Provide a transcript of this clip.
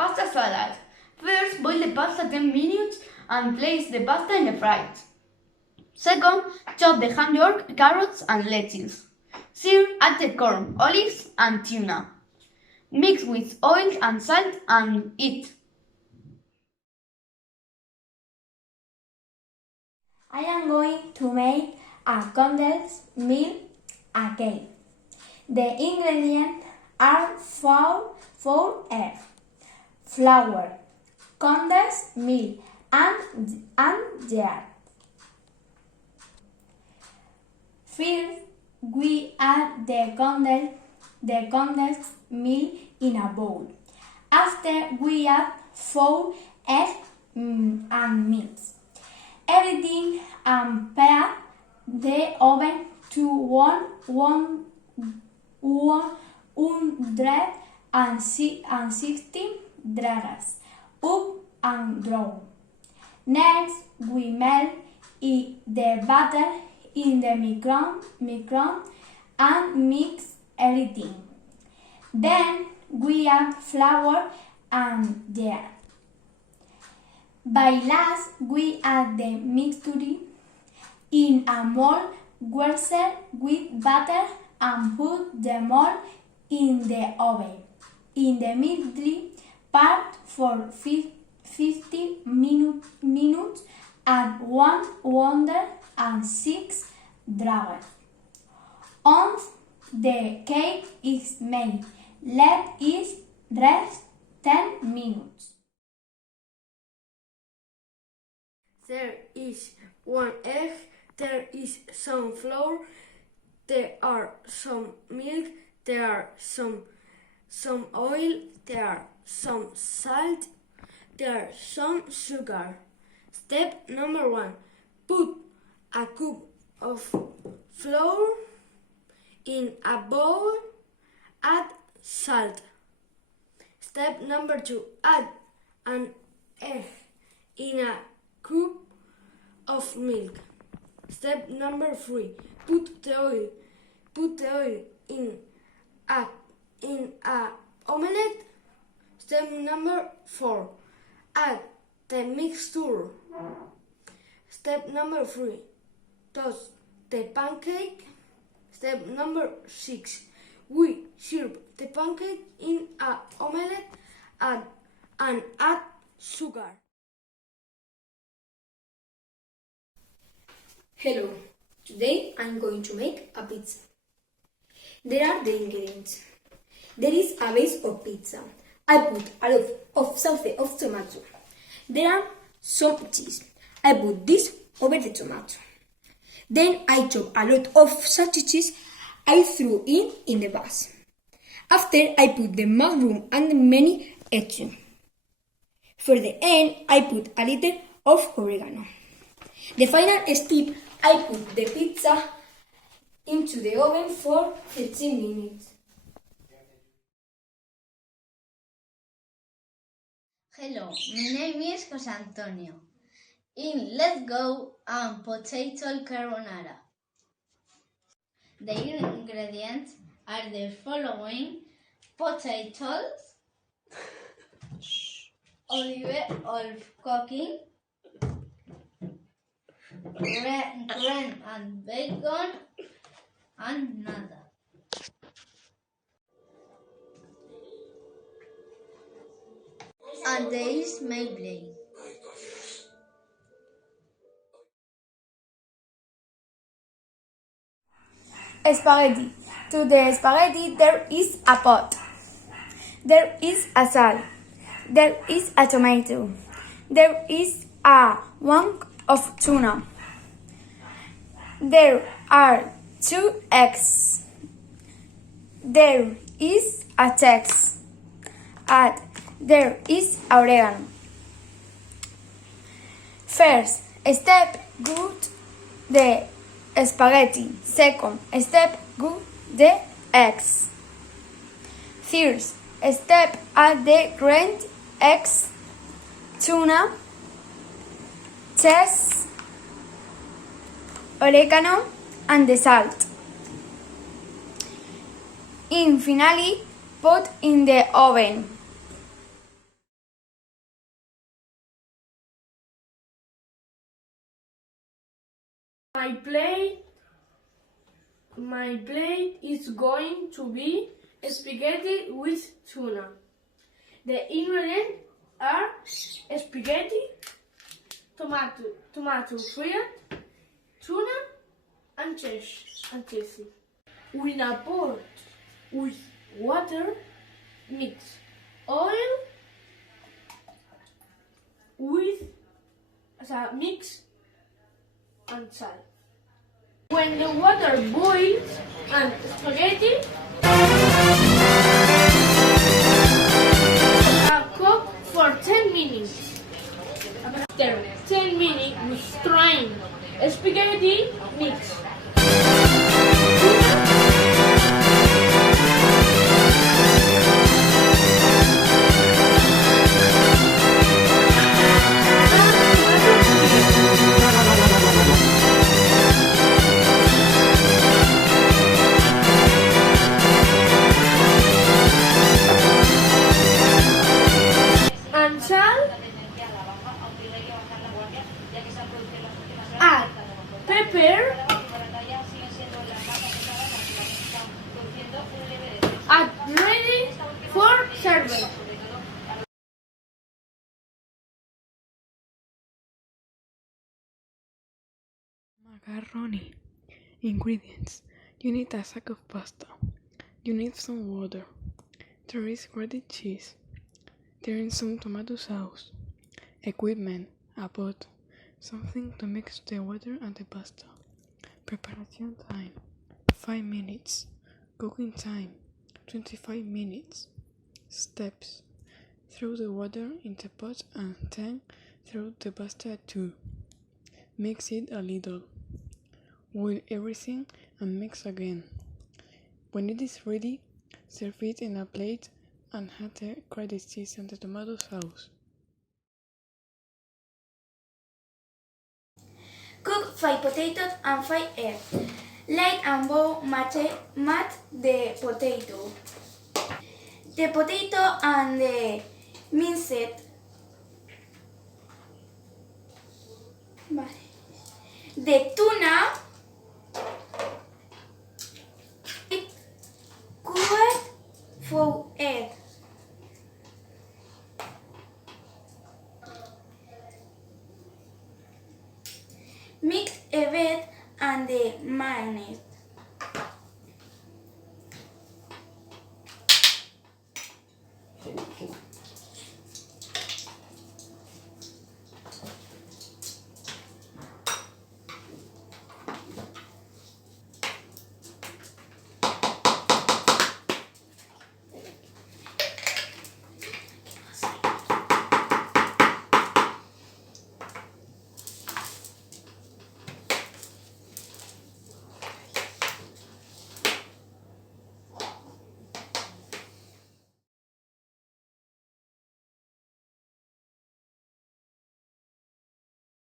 Pasta salad. First, boil the pasta 10 minutes and place the pasta in the fridge. Second, chop the ham yolk, carrots and lettuce. Third, add the corn, olives and tuna. Mix with oil and salt and eat. I am going to make a condensed milk cake. The ingredients are 4 eggs, flour, condensed milk, and yeast. First, we add the condensed milk in a bowl. After, we add 4 eggs and mix everything and preheat the oven to 160 degrees up and down. Next, we melt the butter in the micron and mix everything. Then we add flour and yeast. By last, we add the mixture in a mold greased with butter and put the mold in the oven in the middle part for 50 minutes at 106 degrees. Once the cake is made, let it rest 10 minutes. There is 1 egg, there is some flour, there are some milk, there are some oil, there are some salt, there are some sugar. Step number 1. Put a cup of flour in a bowl, add salt. Step number 2. Add an egg in a cup of milk. Step number 3. Put the oil in a omelette. Step number 4. Add the mixture. Step number 3. Toast the pancake. Step number 6. We serve the pancake in an omelette and add sugar. Hello, today I'm going to make a pizza. There are the ingredients. There is a base of pizza. I put a lot of sauce of tomato. There are some cheese. I put this over the tomato. Then I chop a lot of sausages I threw in the vase. After I put the mushroom and the many onions. For the end, I put a little of oregano. The final step, I put the pizza into the oven for 15 minutes. Hello, my name is José Antonio. Let's go and potato carbonara. The ingredients are the following: potatoes, olive oil cooking, cream and bacon, and nada. And there is Maybelline. Spaghetti. To the spaghetti there is a pot. There is a salt. There is a tomato. There is a one of tuna. There are 2 eggs. There is a cheese. And there is oregano. First step, put the spaghetti. Second step, put the eggs. Third step, add the grated eggs, tuna, cheese, oregano, and the salt. And finally, put in the oven. My plate is going to be spaghetti with tuna. The ingredients are spaghetti, tomato fried, tuna, and cheese. In a pot with water, mix oil with mix and salt. When the water boils and spaghetti cook for 10 minutes. After 10 minutes, we strain spaghetti mix. And salt, add pepper, add ready for serving. Macaroni. Ingredients. You need a sack of pasta. You need some water. There is grated cheese. There is some tomato sauce. Equipment. A pot. Something to mix the water and the pasta. Preparation time. 5 minutes. Cooking time. 25 minutes. Steps. Throw the water in the pot and then throw the pasta too. Mix it a little. Boil everything and mix again. When it is ready, serve it in a plate and add the grated cheese and the tomato sauce. Cook 5 potatoes and 5 eggs. Light and bowl match the potato. The potato and the minced. The tuna cooked for egg. Mix a bit and the mayonnaise.